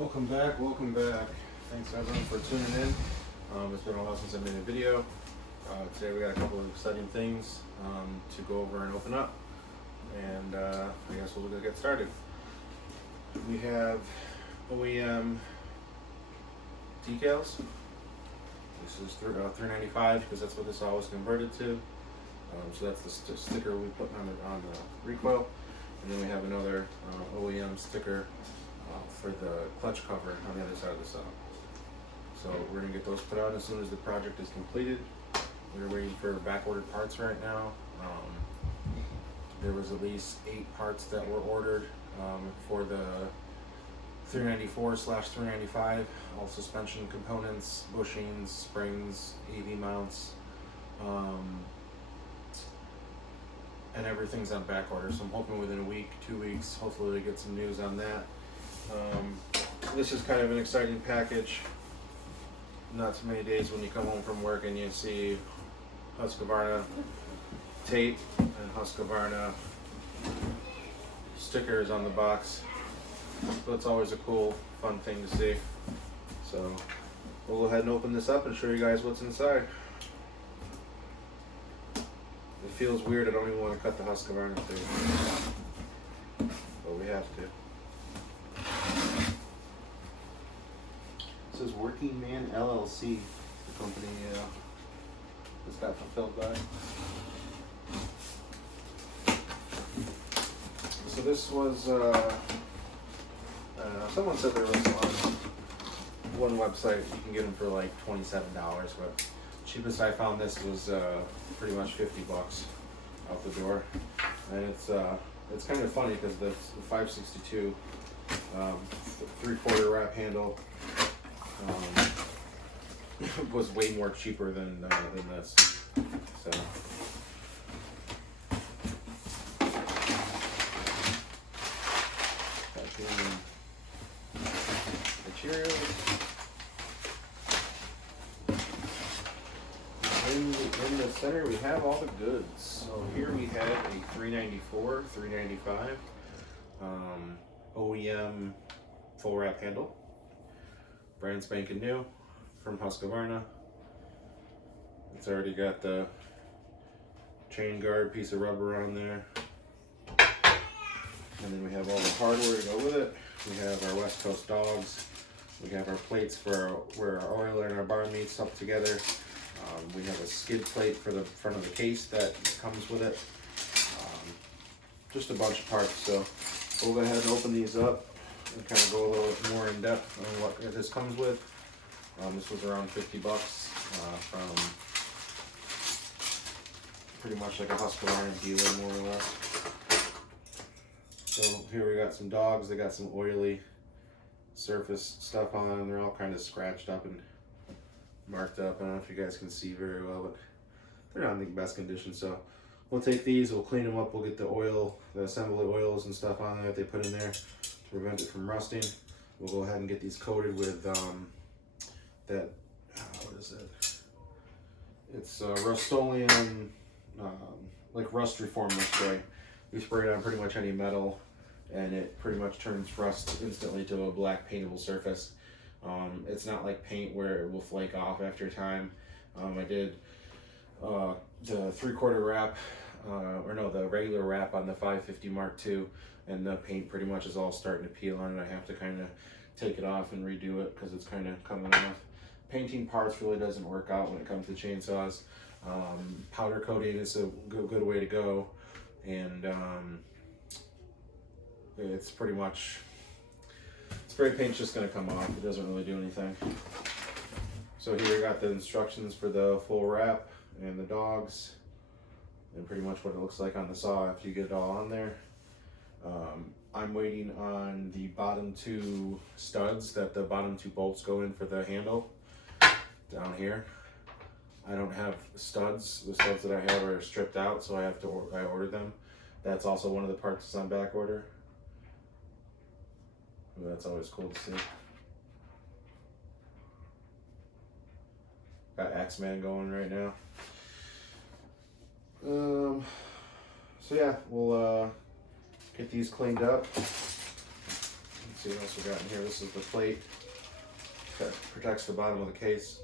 Welcome back, welcome back. Thanks everyone for tuning in. It's been a while since I made a video. Today we got a couple of exciting things to go over and open up. And I guess we'll get started. We have OEM decals. This is $3.95 because that's what this all was converted to. So that's the sticker we put on the recoil. And then we have another OEM sticker for the clutch cover on the other side of the saw. So we're gonna get those put on as soon as the project is completed. We're waiting for back ordered parts right now. There was at least 8 parts that were ordered for the 394/395, all suspension components, bushings, springs, AV mounts, and everything's on back order. So I'm hoping within a week, 2 weeks, hopefully we get some news on that. This is kind of an exciting package. Not too many days when you come home from work and you see Husqvarna tape and Husqvarna stickers on the box. So it's always a cool, fun thing to see. So we'll go ahead and open this up and show you guys what's inside. It feels weird, I don't even want to cut the Husqvarna tape, but we have to. This is Working Man LLC, the company this got fulfilled by. So this was, someone said there was on one website you can get them for like $27, but cheapest I found this was pretty much $50 out the door. And it's kind of funny because the 562 3/4 wrap handle was way more cheaper than this. So materials. In the center we have all the goods. So here we have a 394, 395 OEM full wrap handle, brand spanking new from Husqvarna. It's already got the chain guard piece of rubber on there, and then we have all the hardware to go with it. We have our West Coast dogs. We have our plates for where our oiler and our bar meets up together. We have a skid plate for the front of the case that comes with it. Just a bunch of parts. So we'll go ahead and open these up and kind of go a little bit more in depth on what this comes with. This was around $50 from pretty much like a Husqvarna dealer, more or less. So here we got some dogs. They got some oily surface stuff on them. They're all kind of scratched up and marked up. I don't know if you guys can see very well, but they're not in the best condition. So we'll take these, we'll clean them up, we'll get the oil, the assembly oils and stuff on there that they put in there to prevent it from rusting. We'll go ahead and get these coated with that, what is it? It's Rust-Oleum, like rust reformer spray. We spray it on pretty much any metal and it pretty much turns rust instantly to a black paintable surface. It's not like paint where it will flake off after time. I did the 3/4 wrap, or no, the regular wrap on the 550 Mark II, and the paint pretty much is all starting to peel on it. I have to kind of take it off and redo it because it's kind of coming off. Painting parts really doesn't work out when it comes to chainsaws. Powder coating is a good way to go, and it's pretty much, spray paint's just going to come off. It doesn't really do anything. So here we got the instructions for the full wrap and the dogs, and pretty much what it looks like on the saw after you get it all on there. I'm waiting on the bottom 2 studs that the bottom 2 bolts go in for the handle down here. I don't have studs. The studs that I have are stripped out, so I ordered them. That's also one of the parts that's on back order. That's always cool to see. Got Axeman going right now. So yeah, we'll get these cleaned up. Let's see what else we got in here. This is the plate that protects the bottom of the case.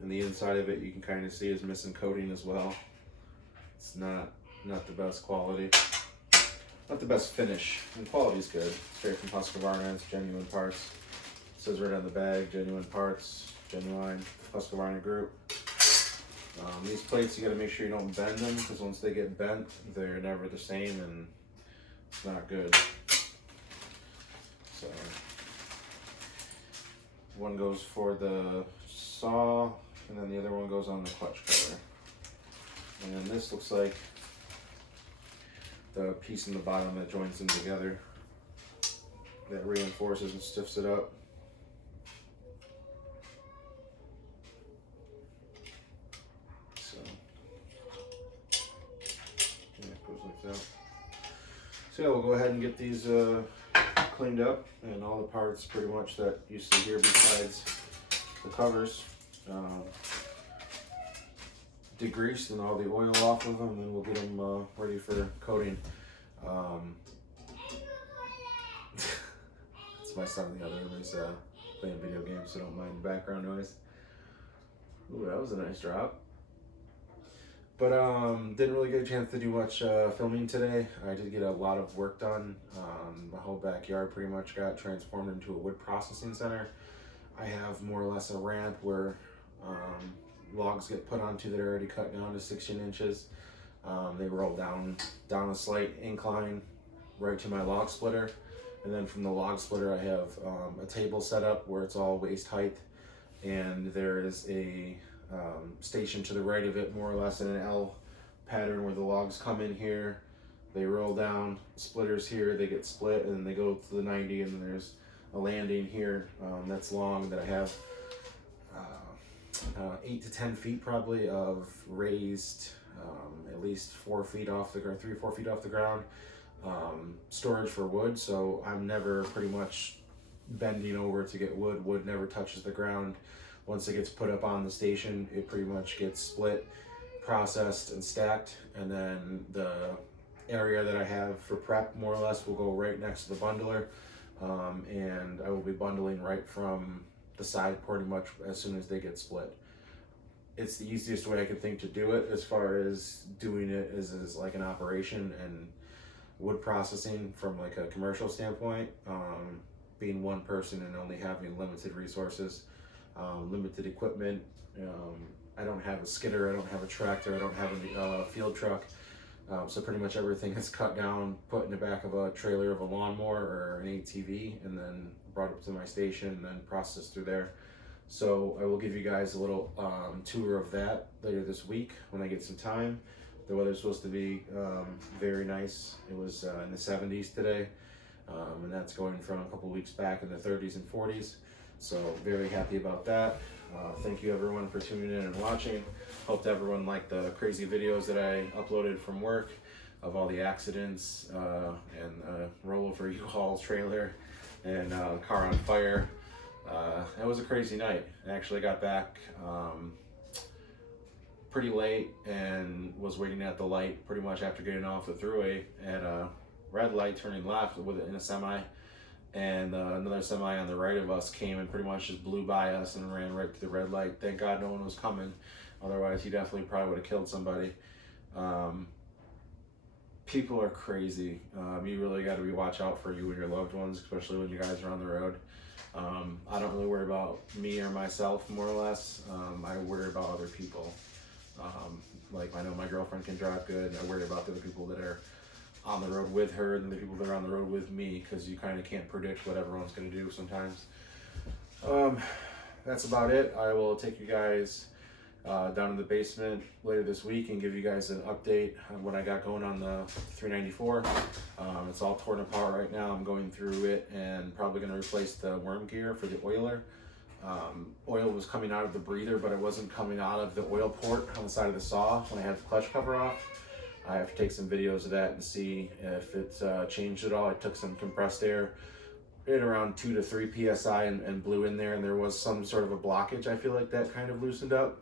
And the inside of it, you can kind of see is missing coating as well. It's not the best quality, not the best finish. And quality's good. Straight from Husqvarna, it's genuine parts. It says right on the bag, genuine parts, genuine Husqvarna Group. These plates, you got to make sure you don't bend them, because once they get bent, they're never the same, and it's not good. So one goes for the saw, and then the other one goes on the clutch cover. And then this looks like the piece in the bottom that joins them together, that reinforces and stiffs it up. So yeah, it goes like that. So yeah, we'll go ahead and get these cleaned up, and all the parts pretty much that you see here besides the covers degreased and all the oil off of them, and then we'll get them ready for coating. It's my son in the other room. He's playing video games, so don't mind the background noise. Ooh, that was a nice drop. But didn't really get a chance to do much filming today. I did get a lot of work done. My whole backyard pretty much got transformed into a wood processing center. I have more or less a ramp where logs get put onto that are already cut down to 16 inches. They roll down a slight incline right to my log splitter. And then from the log splitter, I have a table set up where it's all waist height. And there is a station to the right of it, more or less in an L pattern, where the logs come in here, they roll down, splitters here, they get split, and then they go to the 90, and then there's a landing here that's long, that I have 8 to 10 feet probably of raised, at least 4 feet off the ground, 3 or 4 feet off the ground, storage for wood. So I'm never pretty much bending over to get wood. Wood never touches the ground. Once it gets put up on the station, it pretty much gets split, processed, and stacked. And then the area that I have for prep, more or less, will go right next to the bundler. And I will be bundling right from the side pretty much as soon as they get split. It's the easiest way I can think to do it, as far as doing it as like an operation, and wood processing from like a commercial standpoint, being one person and only having limited resources, limited equipment. I don't have a skidder, I don't have a tractor, I don't have a field truck. So pretty much everything is cut down, put in the back of a trailer of a lawnmower or an ATV, and then brought up to my station and then processed through there. So I will give you guys a little tour of that later this week when I get some time. The weather's supposed to be very nice. It was in the 70s today, and that's going from a couple weeks back in the 30s and 40s. So very happy about that. Thank you everyone for tuning in and watching. Hope everyone liked the crazy videos that I uploaded from work of all the accidents and rollover U-Haul trailer and car on fire. It was a crazy night. I actually got back pretty late and was waiting at the light pretty much after getting off the thruway at a red light, turning left in a semi. And another semi on the right of us came and pretty much just blew by us and ran right to the red light. Thank God no one was coming. Otherwise, he definitely probably would have killed somebody. People are crazy. You really got to watch out for you and your loved ones, especially when you guys are on the road. I don't really worry about me or myself, more or less. I worry about other people. Like, I know my girlfriend can drive good, and I worry about the other people that are on the road with her and the people that are on the road with me, because you kind of can't predict what everyone's going to do sometimes. That's about it. I will take you guys down in the basement later this week and give you guys an update on what I got going on the 394. It's all torn apart right now. I'm going through it and probably going to replace the worm gear for the oiler. Oil was coming out of the breather, but it wasn't coming out of the oil port on the side of the saw when I had the clutch cover off. I have to take some videos of that and see if it's changed at all. I took some compressed air in around 2 to 3 psi and blew in there, and there was some sort of a blockage. I feel like that kind of loosened up,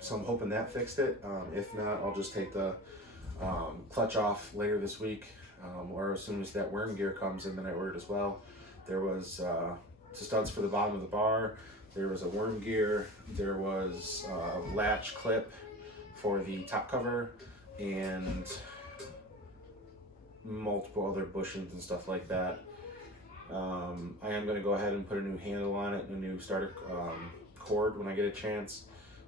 so I'm hoping that fixed it. If not, I'll just take the clutch off later this week or as soon as that worm gear comes in that I ordered as well. There was studs for the bottom of the bar, there was a worm gear, there was a latch clip for the top cover, and multiple other bushings and stuff like that. I am going to go ahead and put a new handle on it and a new starter cord when I get a chance.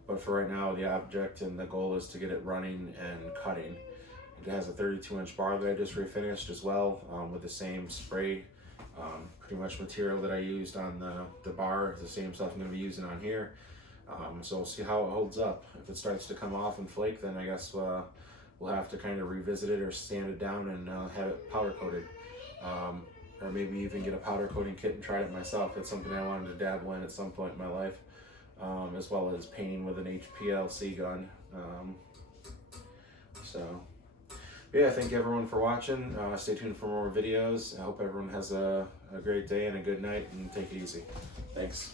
But for right now, the object and the goal is to get it running and cutting. It has a 32-inch bar that I just refinished as well, with the same spray, pretty much material that I used on the bar, the same stuff I'm going to be using on here. So we'll see how it holds up. If it starts to come off and flake, then I guess we'll have to kind of revisit it or sand it down and have it powder coated. Or maybe even get a powder coating kit and try it myself. It's something I wanted to dabble in at some point in my life, as well as painting with an HPLC gun. So yeah, thank everyone for watching. Stay tuned for more videos. I hope everyone has a great day and a good night, and take it easy. Thanks.